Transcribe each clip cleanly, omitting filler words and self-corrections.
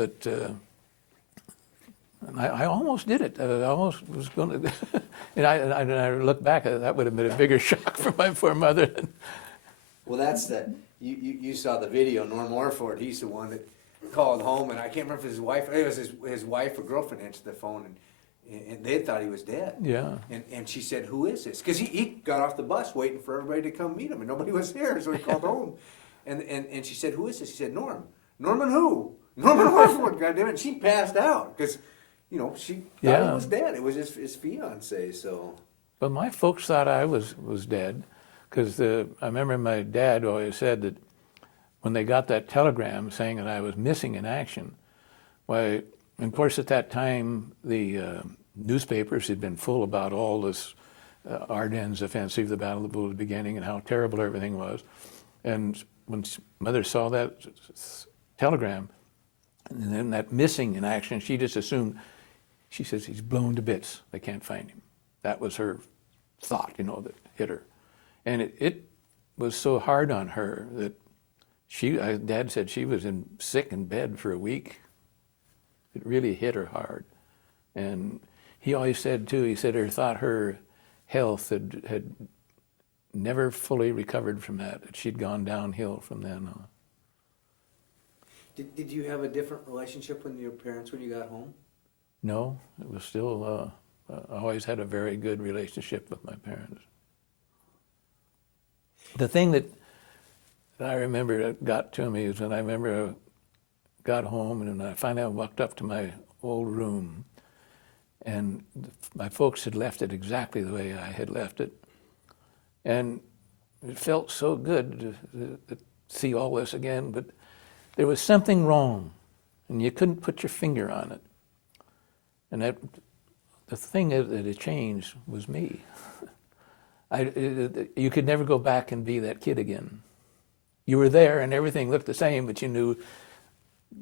but I almost did it. I almost was going to, and I look back, that would have been a bigger shock for my poor mother. Well, that's you saw the video. Norm Orford, he's the one that called home, and I can't remember if his wife, it was his wife or girlfriend answered the phone, and they thought he was dead. Yeah. And she said, "Who is this?" Because he got off the bus waiting for everybody to come meet him, and nobody was there, so he called home. And she said, "Who is this?" He said, "Norm." "Norman who?" "Norman Orford, goddammit." And she passed out, because, she thought he was dead. It was his fiance, so. But my folks thought I was dead, because I remember my dad always said that when they got that telegram saying that I was missing in action, why, of course, at that time, the newspapers had been full about all this Ardennes offensive, the Battle of the Bulge beginning, and how terrible everything was. And when Mother saw that telegram, and then that missing in action, she just assumed, she says, he's blown to bits. They can't find him. That was her thought, that hit her. And it was so hard on her that Dad said she was sick in bed for a week. It really hit her hard. And he always said, too, he said her health had never fully recovered from that she'd gone downhill from then on. Did you have a different relationship with your parents when you got home? No, it was still, I always had a very good relationship with my parents. The thing that I remember that got to me is when I remember I got home and I finally walked up to my old room, and my folks had left it exactly the way I had left it. And it felt so good to see all this again, but there was something wrong, and you couldn't put your finger on it. And the thing that had changed was me. You could never go back and be that kid again. You were there and everything looked the same, but you knew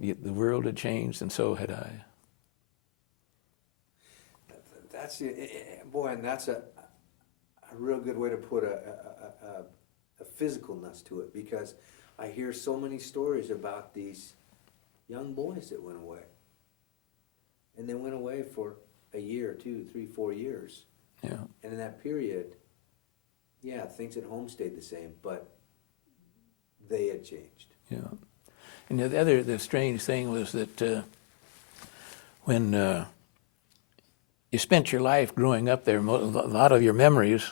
the world had changed, and so had I. That's boy, and that's a real good way to put a physicalness to it, because I hear so many stories about these young boys that went away, and they went away for a year, 2, 3, 4 years. Yeah. And in that period, yeah, things at home stayed the same, but they had changed. Yeah. And the strange thing was that when you spent your life growing up there, a lot of your memories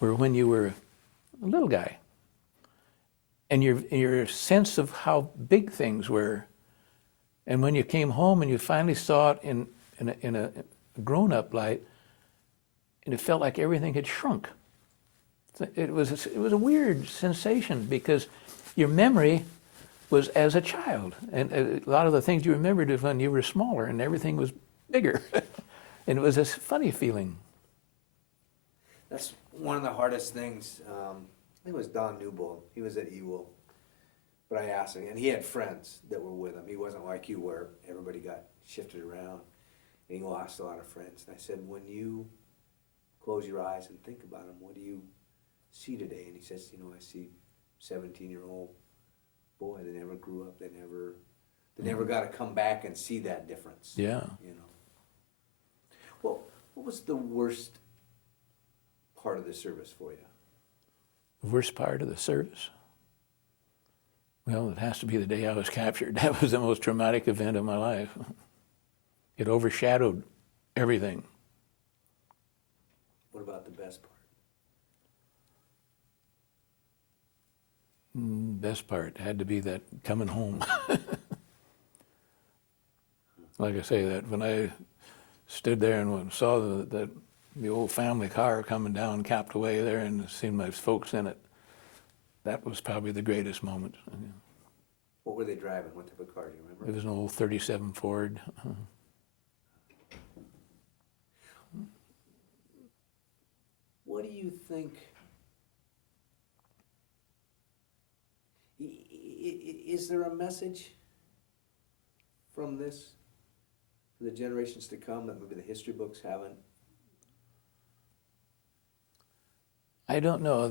were when you were a little guy. And your sense of how big things were, and when you came home and you finally saw it in a grown-up light, and it felt like everything had shrunk. It was a weird sensation, because your memory was as a child, and a lot of the things you remembered is when you were smaller and everything was bigger. And it was this funny feeling. That's one of the hardest things. I think it was Don Newbold. He was at Iwo. But I asked him, and he had friends that were with him. He wasn't like you, where everybody got shifted around, and he lost a lot of friends. And I said, when you close your eyes and think about him, what do you see today? And he says, I see 17-year-old boy. They never grew up. They never got to come back and see that difference. Yeah. Well, what was the worst part of the service for you? The worst part of the service? Well, it has to be the day I was captured. That was the most traumatic event of my life. It overshadowed everything. What about the best part? Best part had to be that coming home. Like I say, that when I stood there and saw the old family car coming down, capped away there, and seen my folks in it, that was probably the greatest moment. What were they driving? What type of car do you remember? It was an old 37 Ford. What do you think? Is there a message from this for the generations to come that maybe the history books haven't? I don't know.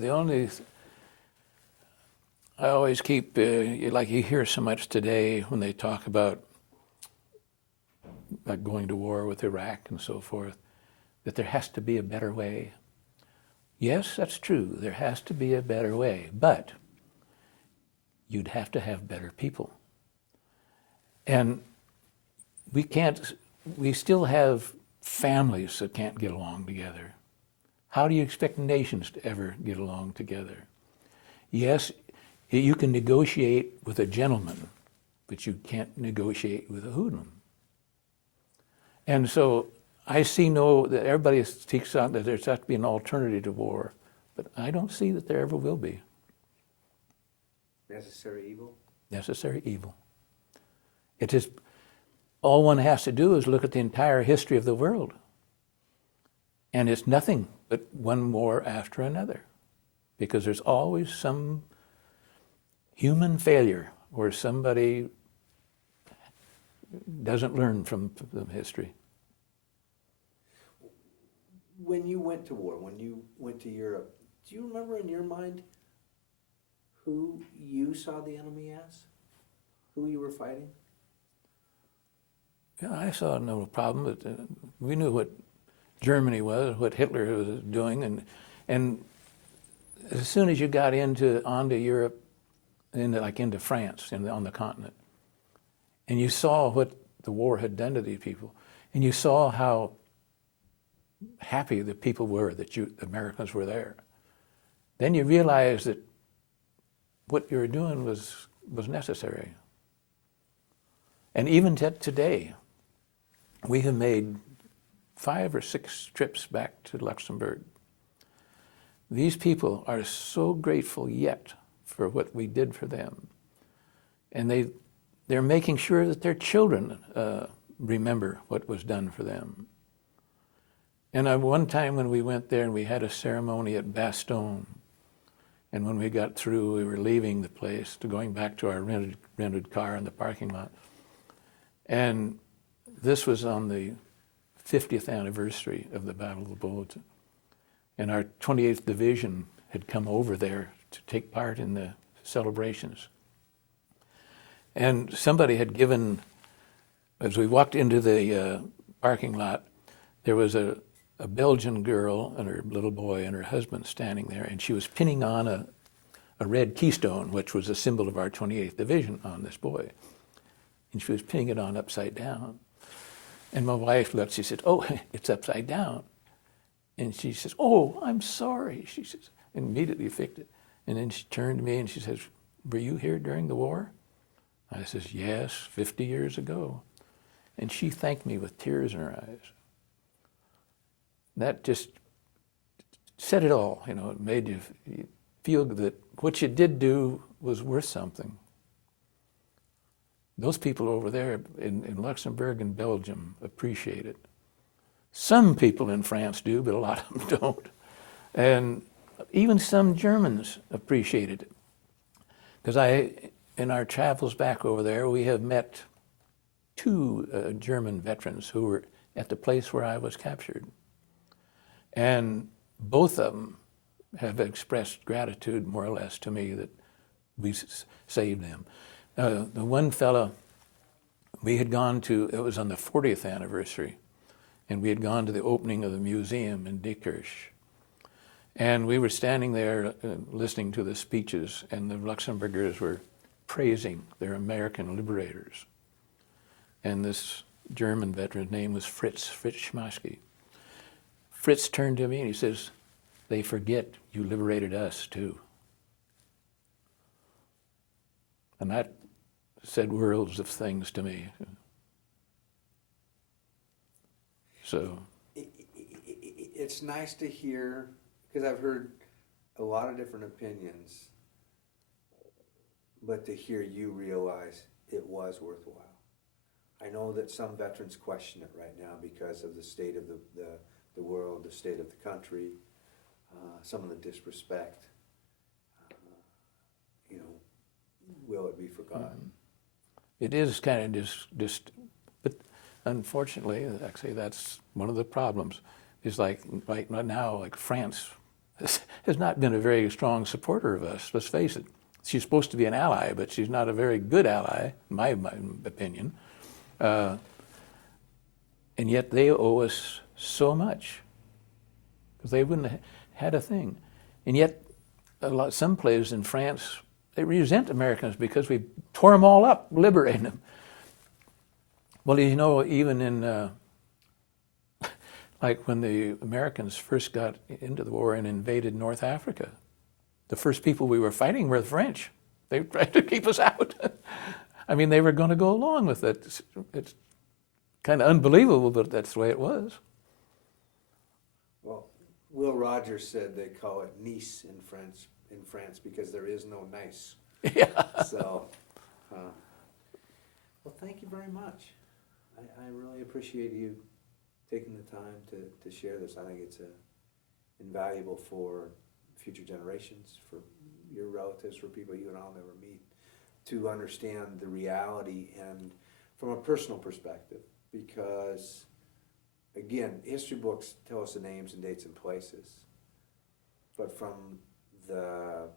I always keep, like you hear so much today when they talk about like going to war with Iraq and so forth, that there has to be a better way. Yes, that's true. There has to be a better way, but you'd have to have better people. And we still have families that can't get along together. How do you expect nations to ever get along together? Yes, you can negotiate with a gentleman, but you can't negotiate with a hoodlum. And so I see that everybody speaks out that there's got to be an alternative to war, but I don't see that there ever will be. Necessary evil? Necessary evil. It is, all one has to do is look at the entire history of the world. And it's nothing but one war after another. Because there's always some human failure where somebody doesn't learn from the history. When you went to war, when you went to Europe, do you remember in your mind who you saw the enemy as? Who you were fighting? Yeah, I saw no problem, but we knew what Germany was, what Hitler was doing, and as soon as you got onto Europe, into France, on the continent, and you saw what the war had done to these people, and you saw how happy the people were that the Americans were there, then you realized that what you were doing was necessary. And even today, we have made 5 or 6 trips back to Luxembourg. These people are so grateful yet for what we did for them. And they're making sure that their children remember what was done for them. And one time when we went there and we had a ceremony at Bastogne, and when we got through, we were leaving the place going back to our rented car in the parking lot. And this was on the 50th anniversary of the Battle of the Bulge. And our 28th Division had come over there to take part in the celebrations. And somebody had given, as we walked into the parking lot, there was a Belgian girl and her little boy and her husband standing there, and she was pinning on a red keystone, which was a symbol of our 28th Division, on this boy. And she was pinning it on upside down. And my wife looked, she said, "Oh, it's upside down." And she says, "Oh, I'm sorry," she says, and immediately fixed it. And then she turned to me and she says, "Were you here during the war?" I says, "Yes, 50 years ago." And she thanked me with tears in her eyes. That just said it all, It made you feel that what you did do was worth something. Those people over there in Luxembourg and Belgium appreciate it. Some people in France do, but a lot of them don't. And even some Germans appreciated it. Because in our travels back over there, we have met 2 German veterans who were at the place where I was captured. And both of them have expressed gratitude, more or less, to me that we saved them. The one fellow, we had gone to, it was on the 40th anniversary, and we had gone to the opening of the museum in Diekirch. And we were standing there listening to the speeches, and the Luxembourgers were praising their American liberators. And this German veteran's name was Fritz Schmaschke. Fritz turned to me and he says, "They forget you liberated us too." And that said worlds of things to me. So it's nice to hear, because I've heard a lot of different opinions, but to hear you realize it was worthwhile. I know that some veterans question it right now because of the state of the world, the state of the country, some of the disrespect. Will it be forgotten? It is kind of just, but unfortunately, actually, that's one of the problems. Is like right now, like France has not been a very strong supporter of us. Let's face it, She's supposed to be an ally, but she's not a very good ally, in my opinion. And yet they owe us so much, because they wouldn't have had a thing. And yet, some places in France, they resent Americans because we tore them all up, liberating them. Well, you know, even in, like when the Americans first got into the war and invaded North Africa, the first people we were fighting were the French. They tried to keep us out. I mean, they were going to go along with it. It's kind of unbelievable, but that's the way it was. Well, Will Rogers said they call it Nice in France because there is no nice. Yeah. So, well, thank you very much. I really appreciate you taking the time to share this. I think it's invaluable for future generations, for your relatives, for people you and I'll never meet, to understand the reality and from a personal perspective. Because, again, history books tell us the names and dates and places, but from the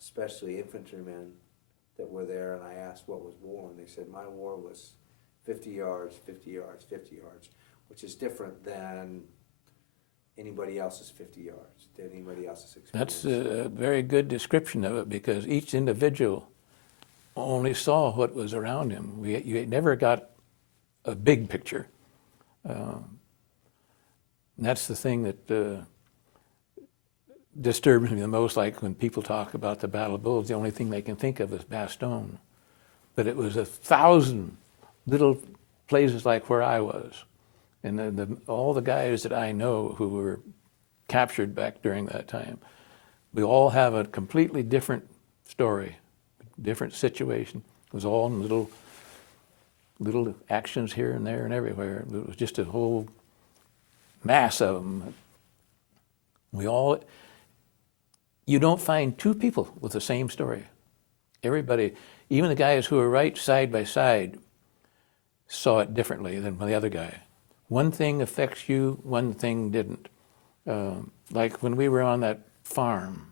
especially infantrymen that were there, and I asked what was war, and they said my war was 50 yards, 50 yards, 50 yards, which is different than anybody else's 50 yards, than anybody else's experience. That's a very good description of it, because each individual only saw what was around him. You never got a big picture. And that's the thing that disturbs me the most, like when people talk about the Battle of Bulge, the only thing they can think of is Bastogne. But it was 1,000 little places like where I was. And all the guys that I know who were captured back during that time, we all have a completely different story, different situation. It was all in little actions here and there and everywhere. It was just a whole mass of them. You don't find two people with the same story. Everybody, even the guys who were right side by side, saw it differently than the other guy. One thing affects you, one thing didn't. Like when we were on that farm,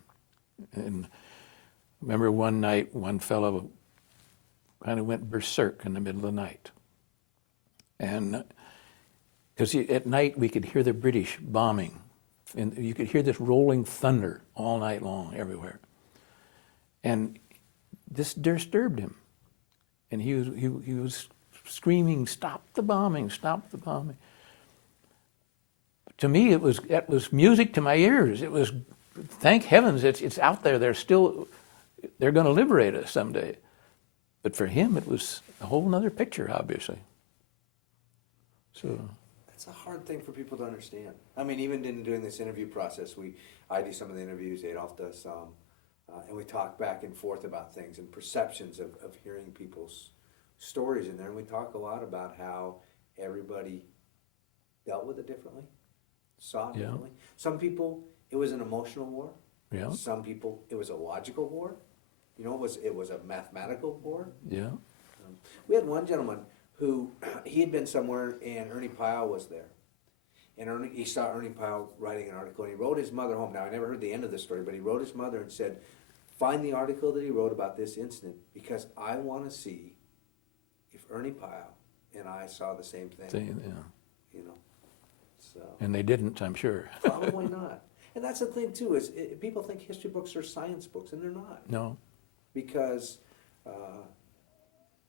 and remember one night, one fellow kind of went berserk in the middle of the night. And because at night we could hear the British bombing, and you could hear this rolling thunder all night long everywhere. And this disturbed him. And he was screaming, "Stop the bombing, stop the bombing." To me, it was music to my ears. It was, thank heavens, it's out there. They're going to liberate us someday. But for him, it was a whole other picture, obviously. So it's a hard thing for people to understand. I mean, even in doing this interview process, I do some of the interviews, Adolf does some, and we talk back and forth about things and perceptions of hearing people's stories in there. And we talk a lot about how everybody dealt with it differently, saw it differently. Some people, it was an emotional war. Yeah. Some people, it was a logical war. You know, it was a mathematical war. Yeah. We had one gentleman who, he had been somewhere and Ernie Pyle was there. And he saw Ernie Pyle writing an article, and he wrote his mother home. Now, I never heard the end of the story, but he wrote his mother and said, find the article that he wrote about this incident, because I want to see if Ernie Pyle and I saw the same thing. Yeah. You know, so. And they didn't, I'm sure. Probably not. And that's the thing, too, is people think history books are science books, and they're not. No. Because,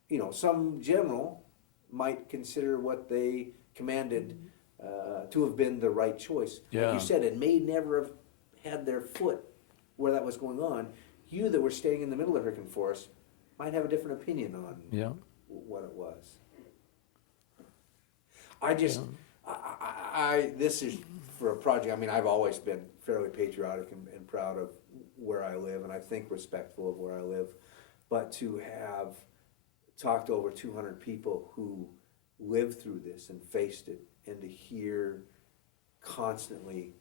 you know, some general might consider what they commanded to have been the right choice. Yeah. Like you said, it may never have had their foot where that was going on. You that were staying in the middle of the Hurricane Forest might have a different opinion on what it was. This is for a project. I mean, I've always been fairly patriotic and proud of where I live, and I think respectful of where I live. But to have talked to over 200 people who lived through this and faced it, and to hear constantly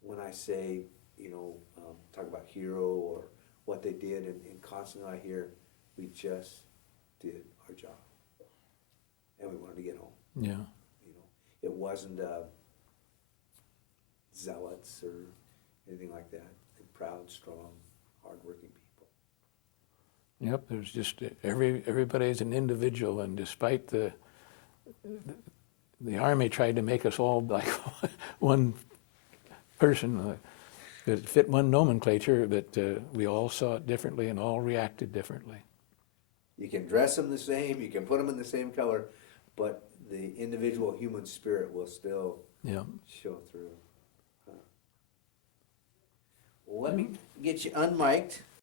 when I say, you know, talk about hero or what they did, and constantly I hear, we just did our job, and we wanted to get home. Yeah. You know, it wasn't zealots or anything like that. They're proud, strong, hardworking people. Yep, there's just everybody's an individual, and despite the Army tried to make us all like one person that fit one nomenclature, but we all saw it differently and all reacted differently. You can dress them the same, you can put them in the same color, but the individual human spirit will still show through. Well, let me get you unmiked.